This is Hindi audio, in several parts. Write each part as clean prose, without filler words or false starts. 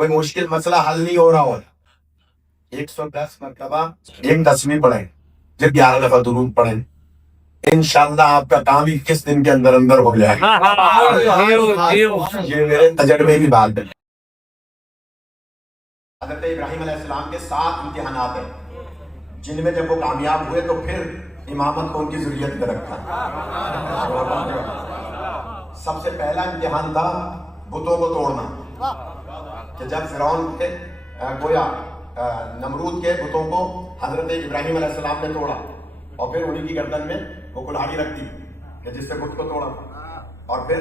कोई मुश्किल मसला हल नहीं हो रहा हो, 110 मरतबा एक तस्वीर पढ़े, फिर 11 दफा दुरूद पढ़े, इंशाअल्लाह आपका काम 21 दिन के अंदर अंदर हो जाएगा। ये मेरे तजर्बे की बात है। हज़रत इब्राहीम अलैहिस्सलाम के 7 इम्तिहानात हैं, जिनमें जब वो कामयाब हुए तो फिर इमामत को उनकी ज़ुर्रियत में रखा। सबसे पहला इम्तिहान था बुतों को तोड़ना, कि जब फिरौन के गोया नमरूद के बुतों को हजरत इब्राहीम अलैहिस्सलाम ने तोड़ा और फिर उन्हीं की गर्दन में वो कुल्हाड़ी रख दी कि जिससे बुत को तोड़ा, और फिर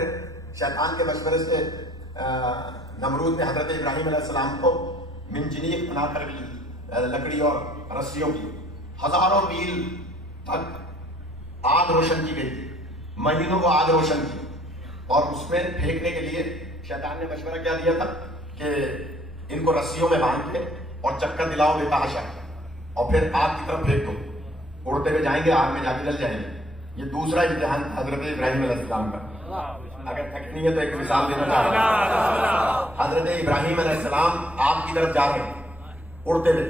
शैतान के मशवरे से नमरूद ने हजरत इब्राहीम अलैहिस्सलाम को मिंजनीक बनाकर लकड़ी और रस्सियों की हजारों मील तक आग रोशन की गई, महीनों को आग रोशन की, और उसमें फेंकने के लिए शैतान ने मशवरा क्या दिया था कि इनको रस्सियों में बांध के और चक्कर दिलाओ बेतहाशा, और फिर आग की तरफ फेंक दो, उड़ते हुए जाएंगे, आग में जाके जल जाएंगे। ये दूसरा इम्तिहान हजरत इब्राहीम अलैहिस्सलाम का। अगर थकनी है तो एक मिसाल देना चाहूंगा। हजरत इब्राहीम अलैहिस्सलाम आग की तरफ जा रहे हैं उड़ते हुए,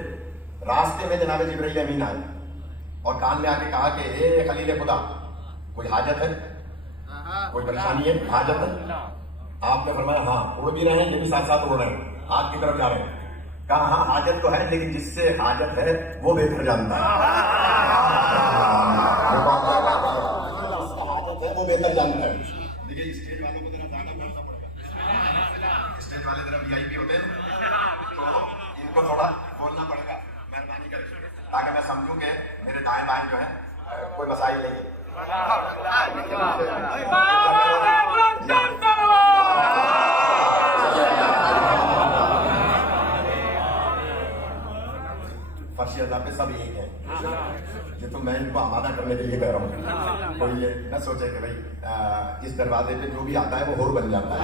रास्ते में जनाब जिब्रील अमीन आए और कान में आके कहा कि ए खलील खुदा, कोई हाजत है, कोई परेशानी है, हाजत है? आपने फरमाया हाँ, उड़ भी रहे हैं, ये भी साथ साथ उड़ रहे हैं, आग की तरफ जा रहे हैं। कहा हाँ हाजत तो है, लेकिन जिससे हाजत है वो बेहतर जानता है, वो बेहतर जानता है। देखिए स्टेज वालों को जरा ज्यादा बोलना पड़ेगा, स्टेज वाले जरा वीआईपी होते हैं तो इनको थोड़ा बोलना पड़ेगा, मेहरबानी करके, ताकि मैं समझूं कि मेरे दाएं बाएं जो है कोई मसाइल नहीं है। फर्शी अदा पे सब एक है, ये तो मैं इनको आमादा करने के लिए कह रहा हूँ। कोई ये न सोचे कि भाई इस दरवाजे पे जो भी आता है वो होर बन जाता है।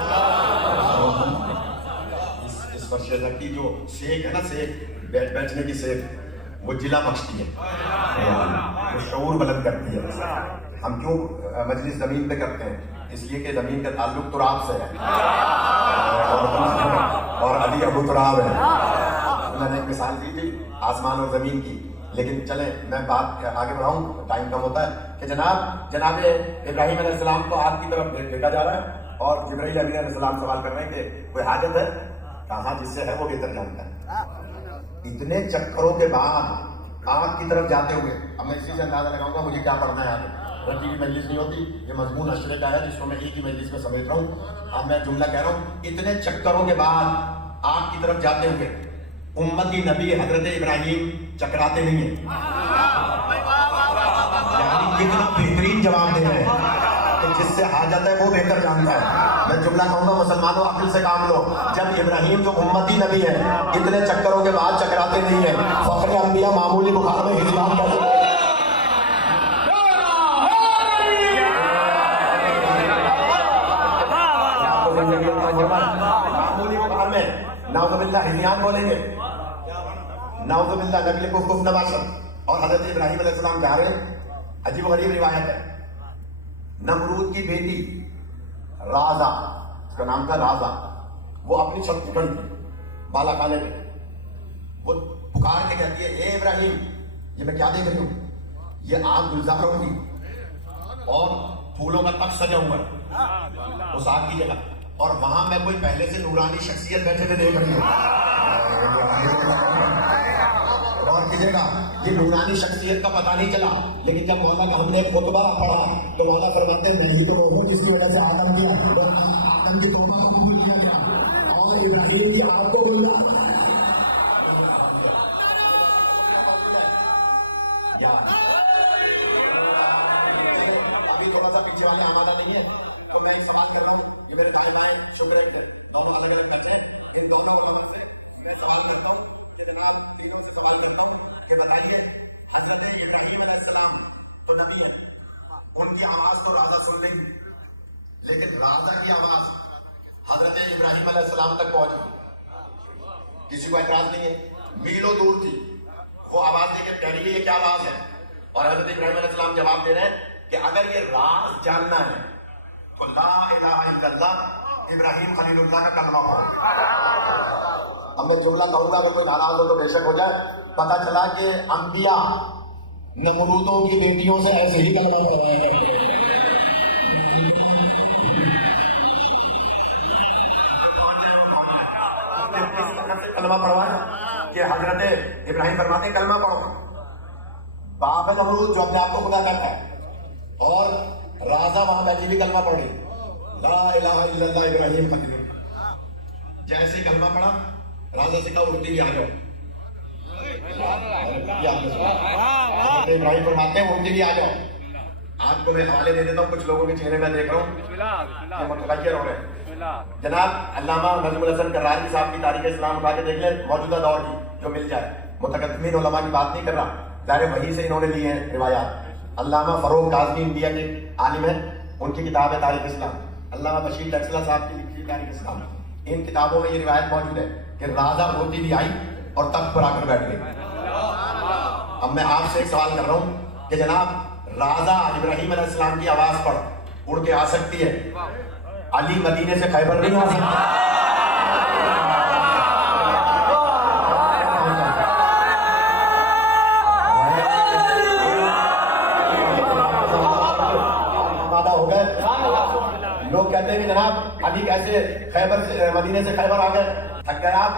इस फर्शी अदा की जो सेक है ना, सेक बैठने की सेक, वो जिला बख्शती है, वो शऊर बुलंद करती है। हम क्यों मजलिस जमीन पे करते हैं? इसलिए कि जमीन का ताल्लुक तुराब से है और अली अबू तुराब है। मैंने एक मिसाल दी थी आसमान और जमीन की, लेकिन चले मैं बात आगे बढ़ाऊं, टाइम कम होता है। कि जनाब इब्राहीम अलैहिस्सलाम को आग की तरफ देखा जा रहा है और जिब्रील अलैहिस्सलाम सवाल कर रहे हैं कि कोई हाजत है? कहा जिससे है वो बेहतर जानता है। इतने चक्करों के बाद आग की तरफ जाते हुए, अब मैं इसी से अंदाजा लगाऊंगा मुझे क्या पढ़ना है आगे। रटी की मजलिस नहीं होती, ये मजमून अशरे का है जिसको मैं एक ही मजलिस में समझ रहा हूँ। अब मैं जुमला कह रहा हूँ, इतने चक्करों के बाद आग की तरफ जाते हुए उम्मती नबी हजरत इब्राहीम चकराते नहीं है। कितना बेहतरीन जवाब दे रहे हैं कि जिससे हाजत है वो बेहतर जानता है। मैं जुमला कहूंगा, मुसलमानों अक्ल से काम लो। जब इब्राहीम जो उम्मती नबी है इतने चक्करों के बाद चकराते नहीं है, फखरे अंबिया मामूली बुखार में हिजलाम कैसे मामूली बुखार में नाउज़ुबिल्लाह हिजलाम बोलेंगे, नाउज़ुबिल्लाह नबी को कुफ नवासत। और हजरत इब्राहीम अलैहिस्सलाम जा रहे हैं, अजीब गरीब रिवायत है, नमरूद की बेटी राजा, उसका नाम था राजा, वो अपनी छत पर खड़ी बाला खाने में, वो पुकार के कहती है ए इब्राहीम, ये मैं क्या देख रही हूँ? ये आग गुलजारों की और फूलों का तख्त सजा हुआ है उस आग की जगह, और वहां मैं कोई पहले से नूरानी शख्सियत बैठे हुए देख रही हूँ। और कीजिएगा, ये नूरानी शख्सियत का पता नहीं चला, लेकिन जब मौला का हमने खुतबा पढ़ा तो मौला फरमाते हैं मैं ही तो हूँ जिसकी वजह से आदम की तौबा को कबूल किया गया और इब्राहीम की आग को बोला। अभी थोड़ा सा पीछे वाले आमादा नहीं है तो मैं सवाल कर रहा हूँ, ये मेरे भाई भाई शुक्र है दोनों अलग अलग बैठे हैं, इन दोनों मैं सवाल करता हूँ, जनाब तीनों से सवाल करता हूँ कि बताइए हजरत इब्राहीम अलैहिस्सलाम तो नबी है, उनकी आवाज तो राजा सुन रही, लेकिन राजा की आवाज हजरत इब्राहीम अलैहिस्सलाम तक पहुंच गई, किसी को एतराज नहीं है, मीलों दूर थी, वो आवाज देकर कह रही है ये क्या राज है? और हजरत इब्राहीम अलैहिस्सलाम जवाब दे रहे हैं कि अगर ये राज जानना है तो ला इलाहा इल्लल्लाह इब्राहीम खलीलुल्लाह का कलमा पढ़ो। अब मैं जुमला कहूंगा, अगर कोई नाराज हो तो बेशक हो जाए। पता चला कि अंबिया नमरूदों की बेटियों से ऐसे ही कलमा पढ़वाएंगे। कलमा पढ़वाए कि हजरत इब्राहिम फरमाते कलमा पढ़ो। बाप है नमरूद जो अपने आप को खुदा कहता है, और राजा वहां बैठी भी कलमा पढ़ी, ला इलाहा इल्लल्लाह इब्राहिम खलील। जैसे कलमा पढ़ा, राजा से कहा उर्दी भी आ जाओ। इब्राहिम फरमाते हैं उर्दी भी आ जाओ। आपको मैं हवाले दे देता हूँ, कुछ लोगों के चेहरे में देख रहा हूँ मुतगय्यर हो रहे हैं। जनाब अल्लामा नजमुल हसन करारी साहब की तारीख इस्लाम उठा के देख लें, मौजूदा दौर की, जो मिल जाए। मुतकद्दिमीन उलमा की बात नहीं कर रहा, ज़ाहिर वहीं से इन्होंने लिए हैं रिवायात। अल्लामा फरोग काज़मी इंडिया के आलिम है, उनकी किताब है तारीख इस्लाम। अल्लामा बशीर टक्सला साहब की लिखी तारीख इस्लाम, इन किताबों में ये रिवायत मौजूद है कि राजा उर्दी भी आई और तख्त पर आकर बैठ गई। अब मैं आपसे एक सवाल कर रहा हूँ कि जनाब राजा इब्राहिम अलैहिस्सलाम की आवाज पर उड़ के आ सकती है, अली मदीने से खैबर नहीं आ सकता? हो गए लोग कहते हैं कि जनाब अली कैसे खैबर से मदीने से खैबर आ गए? थक गए आप?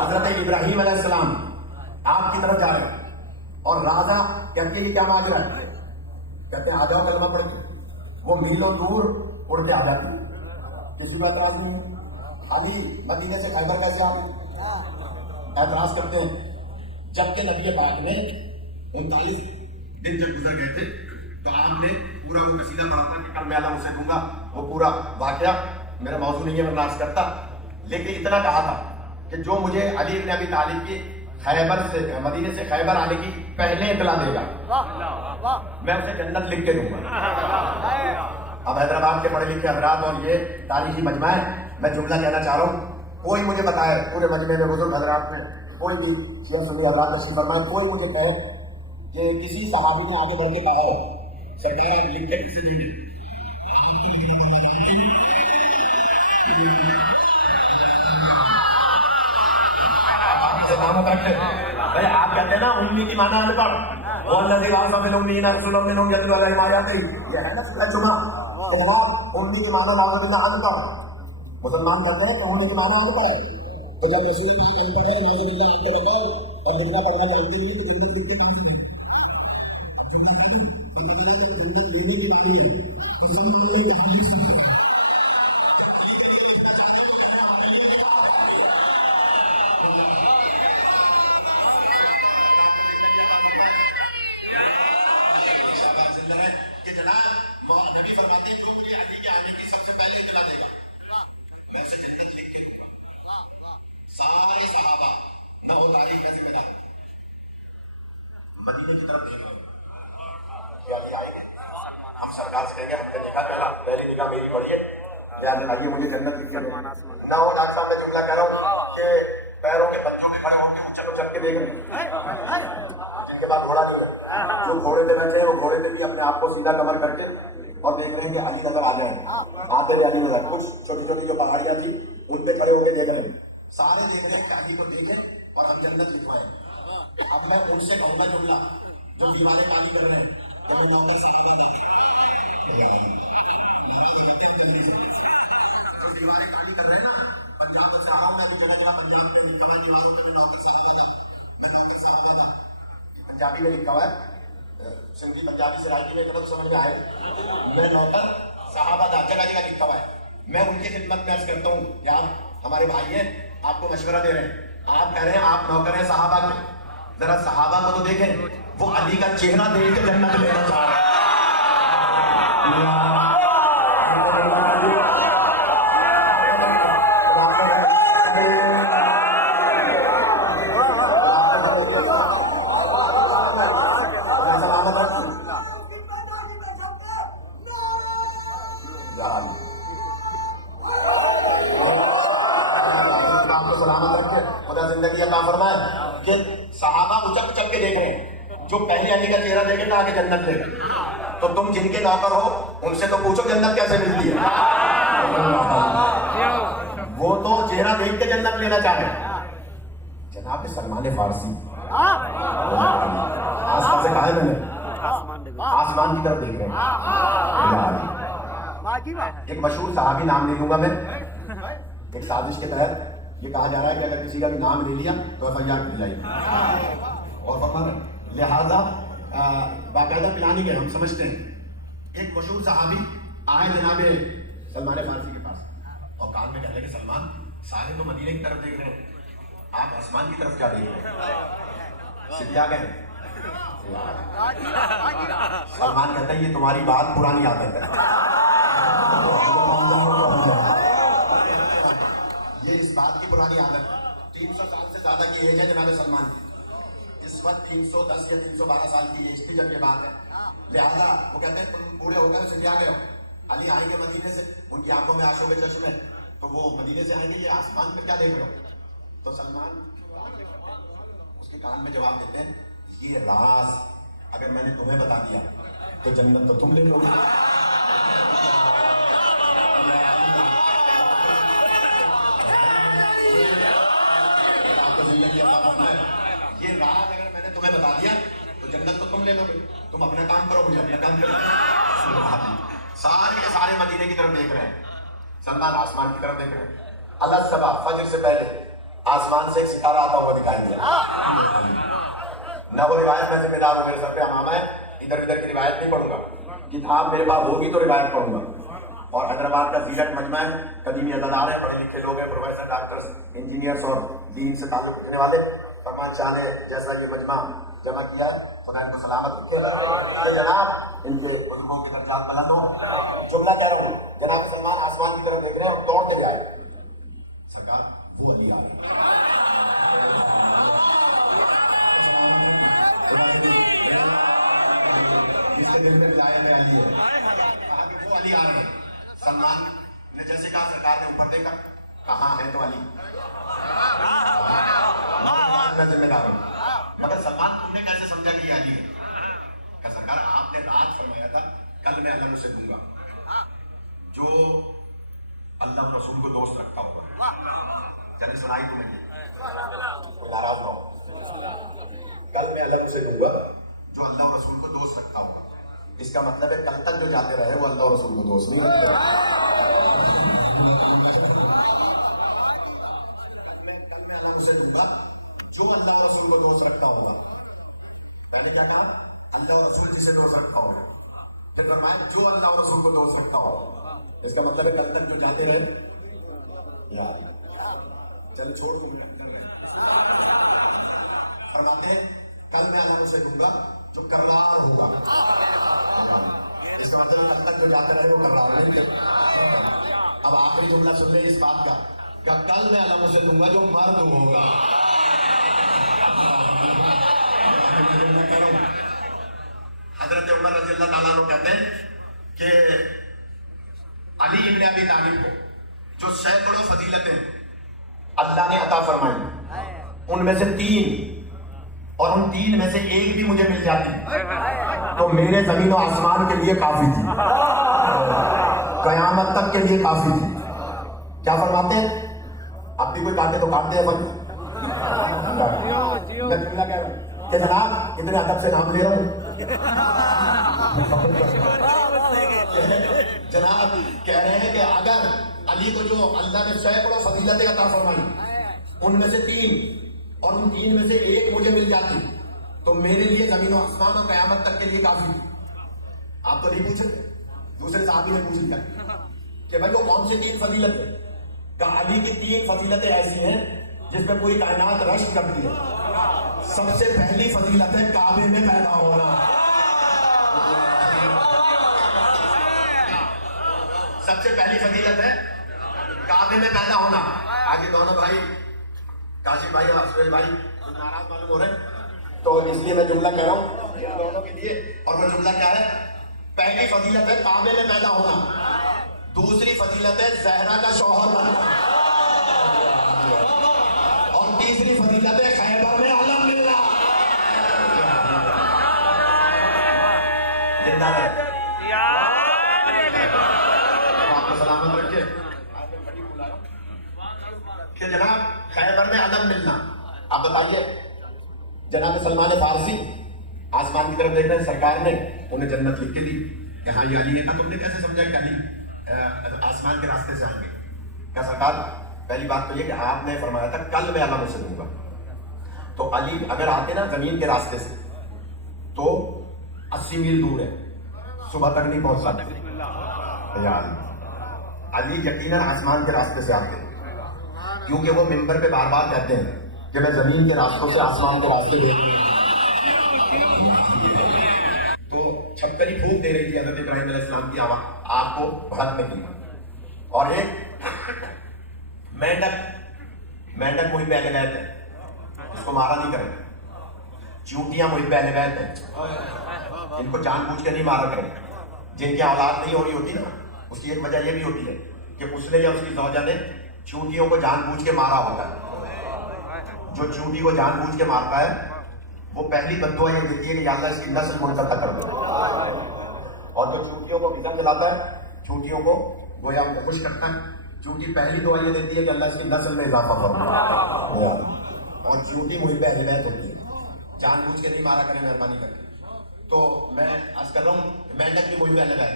हजरत इब्राहिम अलैहिस्सलाम आपकी तरफ जा रहे हैं और राजा कहते हैं क्या मांग रहा है? कहते हैं आ जाओ कलमा पढ़ के। वो मीलों दूर उड़ के आ जाती, किसी को एतराज नहीं। अली मदीने से खैबर कैसे आ गए? एतराज करते हैं। जबकि नबी पाक ने 39 दिन जब गुजर गए थे तो आपने पूरा वो कसीदा पढ़ा था कि कल मैं अल्लाह उसे दूंगा। वो पूरा वाकया मेरा मौजू नहीं है, मैं नाश करता, लेकिन इतना कहा था कि जो मुझे अली इब्न अबी तालिब की खैबर से मदीने से खैबर आने की पहले इतला देगा, मैं उसे जन्नत लिख के दूंगा। अब हैदराबाद के पढ़े लिखे हजरात और ये तारीखी मजमा है, मैं जुमला कहना चाह रहा हूँ। कोई मुझे बताए पूरे मजमे में बुजुर्ग हजरात में कोई भी कोई मुझे कहो कि किसी सहाबी ने आगे बढ़ के कहा है सरकार आप लिख के किसे देंगे? भाई आप कहते हैं ना उम्मी की माना अनपढ़, वो नज़ीर आसम उम्मी ना रसूल में लोग जल्द वाला हिमाया गई, ये है ना सूरह जुमा। उम्मी की माना नाज़रीन अनपढ़, मुसलमान कहते हैं कि उम्मी की माना अनपढ़। तो जब रसूल अनपढ़ है नाज़रीन आके बताओ और दुनिया पढ़ना चाहती है कि हिंदी लिखते हैं कि जनाब नबी फरमाते हैं जो मुझे अली के आने की सबसे पहले इत्तला देगा मैं उसे जन्नत लिख के दूंगा। सारे सहाबा न हो तारीख का जिम्मेदार मदीने की तरफ अली आएंगे, हम सरकार से कहेंगे हमने निकाह पहला पहली निकाह मेरी पढ़ी है, याद रखिए मुझे जन्नत लिख के दो। ना हो डॉक्टर साहब मैं जुमला कह रहा हूँ कि पैरों के बच्चों में खड़े होकर उछल उछल के देख रहे हैं, जिनके बाद घोड़ा नहीं है, जो घोड़े पे बैठे हैं वो घोड़े पे भी अपने आप को सीधा कमर करके और देख रहे हैं कि अली नजर आ जाए, आते हुए अली नजर। कुछ छोटी छोटी जो पहाड़ियां थी उन पे खड़े होकर देख रहे हैं, सारे देख रहे हैं कि अली को देखे और हम जन्नत लिखवाए। अब मैं उनसे कहूंगा जुमला जो दीवारें पानी कर रहे हैं, तो वो मोहम्मद पंजाबी में लिखा हुआ है, सिंधी पंजाबी से राजी में मतलब समझ में आए, मैं नौकर साहबा दा जगह जगह लिखा हुआ है। मैं उनकी खिदमत में अर्ज करता हूँ, यार हमारे भाई हैं, आपको मशवरा दे रहे हैं, आप कह रहे हैं आप नौकर हैं साहबा के, जरा साहबा को तो देखें, वो अली का चेहरा देख के जन्नत लेना चाह रहे हैं। कि सहाबा उचक उचक के देख रहे हैं, जो पहले अली का चेहरा देखे ना आगे जन्नत लेगा। तो तुम जिनके नौकर हो उनसे तो पूछो जन्नत कैसे मिलती है। वो तो चेहरा देख के जन्नत लेना चाहे। जनाब सलमान फारसी आसमान से कहा है मैंने, आसमान की तरफ देख रहे हैं। एक मशहूर सहाबी नाम ले लूंगा मैं। एक साजिश के तहत ये कहा जा रहा है कि अगर किसी का भी नाम ले लिया तो FIR मिल जाएगी। और लिहाजा बाकायदा प्लानिंग है, हम समझते हैं। एक मशहूर सहाबी आए जनाब सलमान फारसी के पास और कान में कहने लगे, सलमान सारे तो मदीने की तरफ देख रहे हैं, आप आसमान की तरफ क्या देख रहे हैं? सिद्धिया गए। सलमान कहता है ये तुम्हारी बात पुरानी आदत है। ये इस बात की पुरानी आदत 300 साल से ज्यादा की एज है जनाब सलमान की। इस वक्त 310 या 312 साल की एज की जब ये बात है, लिहाजा वो कहते हैं तुम बूढ़े होकर सिद्धिया गए हो। अली आएंगे मदीने से, उनकी आंखों में आंसू के चश्मे, तो वो मदीने से आएंगे, ये आसमान पे क्या देख रहे हो? तो सलमान उसके कान में जवाब देते हैं, ये राज अगर मैंने तुम्हें बता दिया तो जन्नत तो तुम ले लोगे। ये राज अगर मैंने तुम्हें बता दिया तो जन्नत तो तुम ले लोगे, तुम अपना काम करो, मुझे अपना काम करो। सारे के सारे मदीने की तरफ देख रहे हैं, सलमान आसमान की तरफ देख रहे हैं। अल्लाह सबा फजर से पहले आसमान से एक सितारा आता हुआ दिखाई दिया। न वो रिवायत में जिम्मेदार हूं, मेरे सर पे अमामा है, इधर उधर की रिवायत नहीं पढ़ूंगा, किताब मेरे पास होगी तो रिवायत पढ़ूंगा। और हैदराबाद का जीरत मजमा है, कदीमी अदादार है, पढ़े लिखे लोग हैं, प्रोफेसर, डॉक्टर्स, इंजीनियर्स और दीन से ताल्लुक रखने वाले। फरमान शाह ने जैसा ये मजमा जमा किया है, खुदा इनको सलामत रखे। तो जनाब इनके उलमों के दर्जात बुलंद हो। जुमला कह रहा हूँ, जनाब सलमान आसमान की तरफ देख रहे हैं और दौड़ते हुए आए, सरकार वो अली आ गए। सलमान ने जैसे कहा, सरकार ने ऊपर देखा, कहाँ है तो अली, मैं जिम्मेदार हूं। मगर सलमान तुमने कैसे समझा कि अली है? क्या सरकार आपने रात फरमाया था कल मैं अल्लाह से दूंगा जो अल्लाह रसूल को दोस्त रखता होगा। चले सुनाई तुम्हें, नाराज हो, कल मैं अल्लाह से दूंगा जो अल्लाह रसूल को दोस्त रखता होगा। इसका मतलब है कल तक जो जाते रहे वो अल्लाह रसूल को दोस्त नहीं रखते। कल मैं अल्लाह से दूंगा जो अल्लाह रसूल को दोस्त रखता होगा। पहले क्या कहा? अल्लाह रसूल जिसे दोस्त रखता होगा, फिर फरमाया जो अल्लाह रसूल को दोस्त रखता होगा। इसका मतलब है कल तक जो जाते रहे यार, चलो छोड़ तुम, फरमाते हैं कल मैं अल्लाह से दूंगा जो करार होगा। इसका मतलब कल तक जो जाते रहे वो करार होगा। अब आखिरी जुमला सुन ले इस बात का, क्या कल मैं अल्लाह से दूंगा जो मर्द होगा। हजरत उमर रज़ी अल्लाह ताला अन्हु कहते हैं कि अली इब्न अबी तालिब को जो सैकड़ों फजीलतें अल्लाह ने अता फरमाई, उनमें से 3 और उन 3 में से एक भी मुझे मिल जाती तो मेरे जमीन और आसमान के लिए काफी थी, कयामत तक के लिए काफी थी। क्या फरमाते हैं? अब भी कोई काटे तो काटते हैं भाई। मैं जुमला कह रहा हूं कि जनाब इतने अदब से नाम ले रहा हूं, जनाब कह रहे हैं कि अगर अली को जो अल्लाह ने सैकड़ों फजीलतें अता फरमाई, उनमें से 3 और उन 3 में से एक मुझे मिल जाती तो मेरे लिए जमीन और आसमान और कयामत तक के लिए काफी। आप तो नहीं पूछ सकते, दूसरे साहबी ने पूछ लिया कि भाई वो कौन सी 3 फजीलतें? अली की 3 फजीलतें ऐसी हैं जिसमें पूरी कायनात रश्क करती है। सबसे पहली फजीलत है काबे में पैदा होना। सबसे पहली फजीलत है काबे में पैदा होना। आगे दोनों भाई काशिफ भाई और सुहेल भाई नाराज मालूम हो रहे हैं, तो इसलिए मैं जुमला कह रहा हूं दोनों के लिए। और वो जुमला क्या है? पहली फजीलत है काबे में पैदा होना, दूसरी फजीलत है ज़हरा का शौहर बनना, और तीसरी फजीलत है खैबर में अलम मिलना। जिंदा रहे, आपको सलामत रखे। में अलम मिलना। आप बताइए, जनाब सलमान फारसी आसमान की तरफ देख रहे हैं, सरकार ने उन्हें जन्नत लिख के दी कि हाँ ये अली है। तुमने कैसे समझा कि अली आसमान के रास्ते से आएंगे? क्या सरकार, पहली बात तो ये कि आपने फरमाया था कल मैं अलम उसे दूंगा, तो अली अगर आते ना जमीन के रास्ते से तो 80 मील दूर है, सुबह तक नहीं पहुंच सकते यार। अली यकीनन आसमान के रास्ते से आते हैं, क्योंकि वो मिंबर पे बार बार कहते हैं कि मैं जमीन के रास्तों से आसमान के रास्ते देखूं। तो छप्परी फूंक दे रही थी हज़रत इब्राहीम अलैहिस्सलाम की आग को भड़कने की। और एक मेंढक मुहिब अहले बैत है, इसको मारा नहीं करें। चूंटियां मुहिब अहले बैत है, इनको जानबूझ के नहीं मारा करें। जिनकी औलाद नहीं हो रही होती ना, उसकी एक वजह यह भी होती है कि उसने या उसकी ज़ौजा ने चूंटियों को जानबूझ के मारा होता है। जो चूंटी को जानबूझ के मारता है वो पहली बद्दुआ ये देती है कि या अल्लाह इसकी नस्ल मुनक़ता कर दो। और जो चूंटियों को विज़न चलाता है, चूंटियों को गोया उनको खुश करता है, चूंटी पहली दुआ ये देती है कि अल्लाह इसकी नस्ल में इजाफा कर दो। और चूंटी मुहिब अहले बैत होती है, जानबूझ के नहीं मारा करें मेहरबानी करके। तो मैं आज कर रहा हूँ, मेंढक की मुहिब अहले बैत।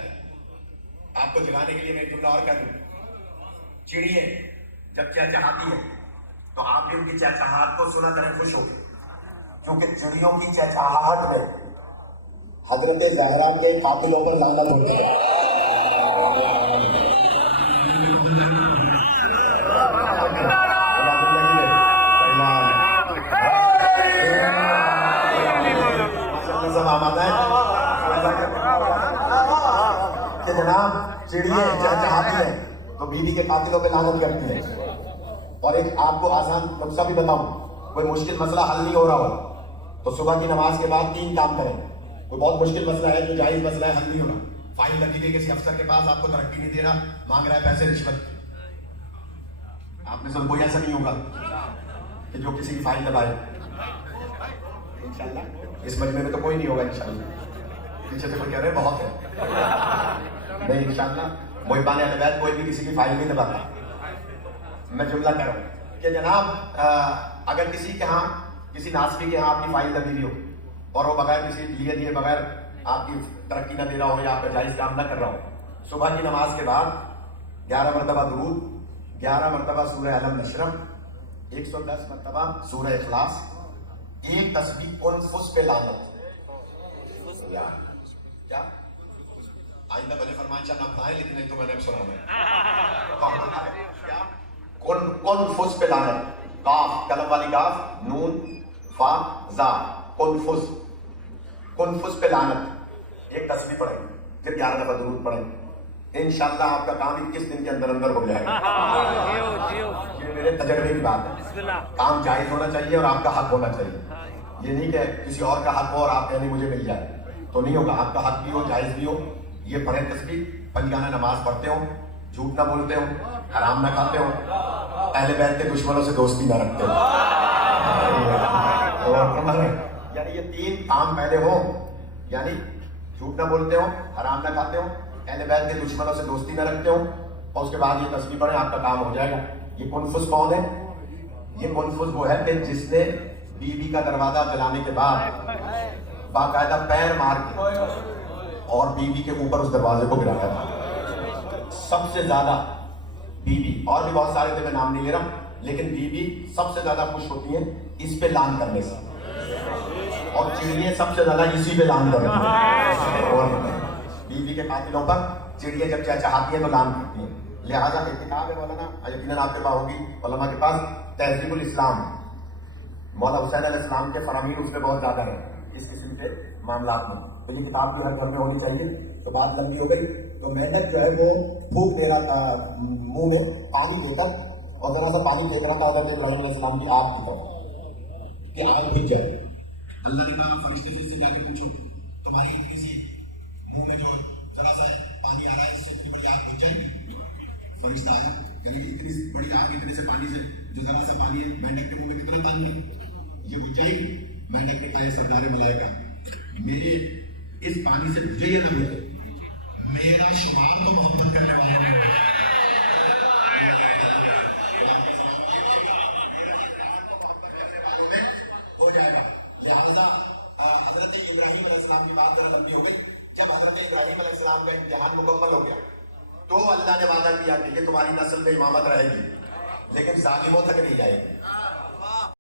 आपको जगाने के लिए मैं एक जुमला और कह दूं, चिड़िए जब चहचहाती है तो आप भी उनकी चहचहाहट को सुना करें खुश हो, क्योंकि चिड़ियों की चहचहाहट में हजरत ज़हरा के कातिलों पर लानत होती है। कि जनाब चिड़िए चहचहाती है तो बीवी के कातिलों पे लानत करती है। और एक आपको आसान नुस्खा भी बताऊं, कोई मुश्किल मसला हल नहीं हो रहा हो तो सुबह की नमाज के बाद 3 काम करें। कोई बहुत मुश्किल मसला है, जो जायज मसला है, हल नहीं होना, फाइल लगी गई किसी अफसर के पास, आपको तरक्की नहीं दे रहा, मांग रहा है पैसे रिश्वत, आप में से कोई ऐसा नहीं होगा कि जो किसी की फाइल दबाए। इंशाल्लाह इस मजमे में तो कोई नहीं होगा इंशाल्लाह। पीछे से कोई कह रहे हैं बहुत है, नहीं इंशाल्लाह मुहिबान अहले बैत कोई भी किसी की फाइल नहीं दबाता। मैं जुमला कह रहा हूँ कि जनाब अगर किसी के यहाँ, किसी नासबी के यहाँ आपकी फाइल लगी हुई हो और वो बगैर किसी लिए दिए बगैर आपकी तरक्की न दे रहा हो या आपका जायज काम न कर रहा हो, सुबह की नमाज के बाद 11 मरतबा दुरूद, 11 मरतबा सूरह अलम नशरह, 110 मरतबा सूरह इखलास, एक तस्बीह उनफुस पे लानत। क्या आइंदा भले फरमान शाह ना बनाए, लेकिन एक तो मैंने सुना है क्या कुनफुस पे लानत, काफ कलम वाली काफ, नून फा जा, कुनफुस पे लानत, एक तस्बीह पढ़ेंगे, फिर 11 दफा दुरूद पढ़ेंगे, इंशाल्लाह आपका काम 21 दिन के अंदर अंदर हो जाएगा। ये मेरे तजर्बे की बात है। काम जायज होना चाहिए और आपका हक होना चाहिए। ये नहीं कि किसी और का हक हो और आप कहने मुझे मिल जाए, तो नहीं होगा। आपका हक भी हो, जायज भी हो। ये पढ़े तस्बीह, पंजगाना नमाज पढ़ते हो, झूठ ना बोलते हो, हराम ना खाते हो, अहले बैत के दुश्मनों से दोस्ती ना रखते हो। यानी ये 3 काम पहले हो, यानी झूठ ना बोलते हो, हराम ना खाते हो, अहले बैत के दुश्मनों से दोस्ती ना रखते हो, और उसके बाद ये तस्बीह पढ़े, आपका काम हो जाएगा। ये कुनफुस कौन है? ये कुनफुस वो है कि जिसने बीवी का दरवाजा जलाने के बाद बाकायदा पैर मार के और बीवी के ऊपर उस दरवाजे को गिराया था। सबसे ज्यादा बीवी, और भी बहुत सारे थे मैं नाम नहीं ले रहा, लेकिन बीवी सबसे ज्यादा खुश होती है इस पे लान करने से, और चिड़िया सबसे ज्यादा इसी पे लान करती है। और बीवी के कातिलों पर चिड़िया जब चाहती है तो लान करती है। लिहाजा एक किताब है मौलाना, यकीनन आपके पास होगी, उलमा के पास, तहज़ीबुल इस्लाम, मौला हुसैन अलैहिस्सलाम के फरामीन उसमें बहुत ज्यादा है इस किस्म के मामला में। तो ये किताब भी हर घर में होनी चाहिए। तो बात लंबी हो गई। तो मेंढक जो है वो फूंक दे रहा था मुंह में पानी लेकर, और जरा सा पानी फेंक रहा था हज़रत इब्राहीम अलैहिस्सलाम की आग की तरफ कि आग भीग जाए। अल्लाह ने कहा फरिश्ते से जाके पूछो तुम्हारी इतनी सी मुंह में जो जरा सा पानी आ रहा है, इससे इतनी बड़ी आग बुझ जाएगी। फरिश्ता आया, यानी इतनी बड़ी आग, इतने से पानी से जो जरा सा पानी है, मेंढक के मुंह में कितना पानी है, ये बुझ जाएगी। मेंढक ने कहा सरदार मलाइका, मेरे इस पानी से बुझे या ना बुझे, मेरा शुमार तो मोहब्बत करने वाला है। हजरत इब्राहिम अलैहिस्सलाम की बात जरा लंबी हो गई। जब हजरत इब्राहिम अलैहिस्सलाम का इम्तिहान मुकम्मल हो गया तो अल्लाह ने वादा किया कि ये तुम्हारी नस्ल पे इमामत रहेगी, लेकिन जालिमों तक नहीं जाएगी।